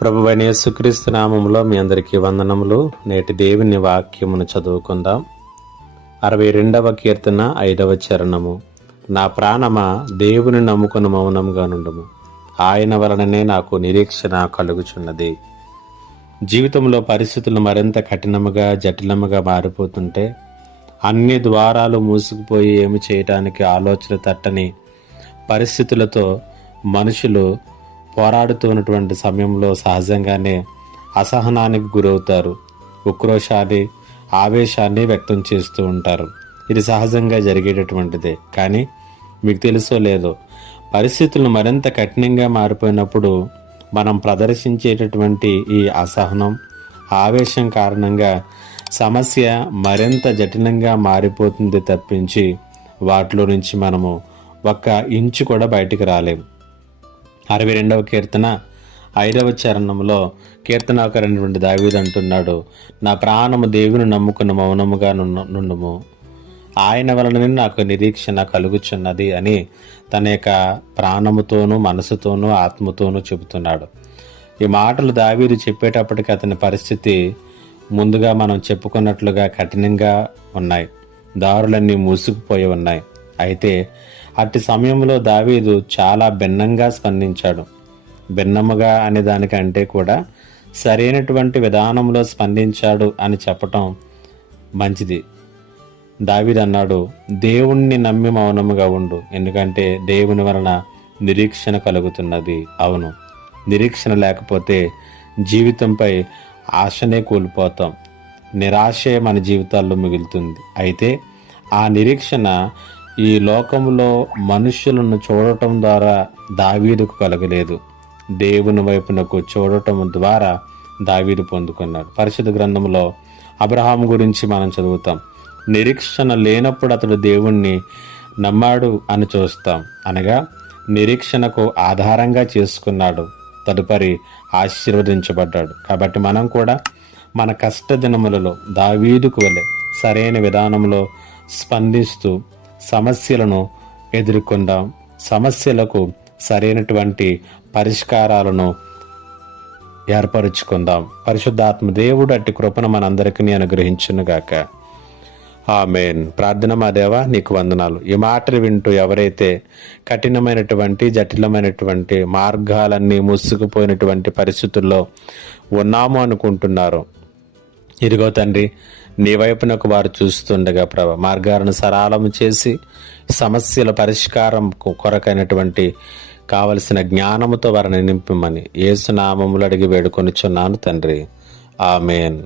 ప్రభు యేసుక్రీస్తు నామంలో మీ అందరికీ వందనములు. నేటి దేవుని వాక్యమును చదువుకుందాం. అరవై రెండవ కీర్తన ఐదవ చరణము. నా ప్రాణమా దేవుని నమ్ముకుని మౌనముగా నుండుము. ఆయన వలననే నాకు నిరీక్షణ కలుగుచున్నది. జీవితంలో పరిస్థితులు మరింత కఠినముగా జటిలముగా మారిపోతుంటే అన్ని ద్వారాలు మూసుకుపోయి ఏమి చేయటానికి ఆలోచన తట్టని పరిస్థితులతో మనుషులు పోరాడుతున్నటువంటి సమయంలో సహజంగానే అసహనానికి గురవుతారు. ఉక్రోషాన్ని ఆవేశాన్ని వ్యక్తం చేస్తూ ఉంటారు. ఇది సహజంగా జరిగేటటువంటిదే. కానీ మీకు తెలుసో లేదో పరిస్థితులు మరింత కఠినంగా మారిపోయినప్పుడు మనం ప్రదర్శించేటటువంటి ఈ అసహనం ఆవేశం కారణంగా సమస్య మరింత జటిలంగా మారిపోతుంది తప్పించి వాటిలో నుంచి మనము ఒక్క ఇంచు కూడా బయటికి రాలేము. అరవై రెండవ కీర్తన ఐదవ చరణంలో కీర్తనాకరైనటువంటి దావీదు అంటున్నాడు నా ప్రాణము దేవుని నమ్ముకున్న మౌనముగా నుండుము. ఆయన వలన నాకు నిరీక్షణ కలుగుచున్నది అని తన యొక్క ప్రాణముతోనూ మనసుతోనూ ఆత్మతోనూ చెబుతున్నాడు. ఈ మాటలు దావీదు చెప్పేటప్పటికి అతని పరిస్థితి ముందుగా మనం చెప్పుకున్నట్లుగా కఠినంగా ఉన్నాయి. దారులన్నీ మూసుకుపోయి ఉన్నాయి. అయితే అట్టి సమయంలో దావీదు చాలా భిన్నంగా స్పందించాడు. భిన్నముగా అనే దానికంటే కూడా సరైనటువంటి విధానంలో స్పందించాడు అని చెప్పటం మంచిది. దావీదు అన్నాడు దేవుణ్ణి నమ్మి మౌనముగా ఉండు. ఎందుకంటే దేవుని వలన నిరీక్షణ కలుగుతున్నది. అవును. నిరీక్షణ లేకపోతే జీవితంపై ఆశనే కోల్పోతాం. నిరాశే మన జీవితాల్లో మిగులుతుంది. అయితే ఆ నిరీక్షణ ఈ లోకంలో మనుషులను చూడటం ద్వారా దావీదుకు కలగలేదు. దేవుని వైపునకు చూడటం ద్వారా దావీదు పొందుకున్నాడు. పరిశుద్ధ గ్రంథంలో అబ్రహాం గురించి మనం చదువుతాం. నిరీక్షణ లేనప్పుడు అతడు దేవుణ్ణి నమ్మాడు అని చూస్తాం. అనగా నిరీక్షణకు ఆధారంగా చేసుకున్నాడు. తదుపరి ఆశీర్వదించబడ్డాడు. కాబట్టి మనం కూడా మన కష్ట దినములలో దావీదుకు వలె సరైన విధానంలో స్పందిస్తూ సమస్యలను ఎదుర్కొందాం. సమస్యలకు సరైనటువంటి పరిష్కారాలను ఏర్పరుచుకుందాం. పరిశుద్ధాత్మ దేవుడు అట్టి కృపను మనందరికీ అనుగ్రహించునుగాక. ఆమెన్. ప్రార్థన మా దేవా నీకు వందనాలు. ఈ మాటలు వింటూ ఎవరైతే కఠినమైనటువంటి జటిలమైనటువంటి మార్గాలన్నీ మూసుకుపోయినటువంటి పరిస్థితుల్లో ఉన్నాము అనుకుంటున్నారో ఇదిగో తండ్రి నీ వైపునకు వారు చూస్తుండగా ప్రభ మార్గాలను సరళము చేసి సమస్యల పరిష్కారం కొరకైనటువంటి కావలసిన జ్ఞానముతో వారిని నింపమని ఏసునామములు అడిగి వేడుకొనిచున్నాను తండ్రి. ఆమెన్.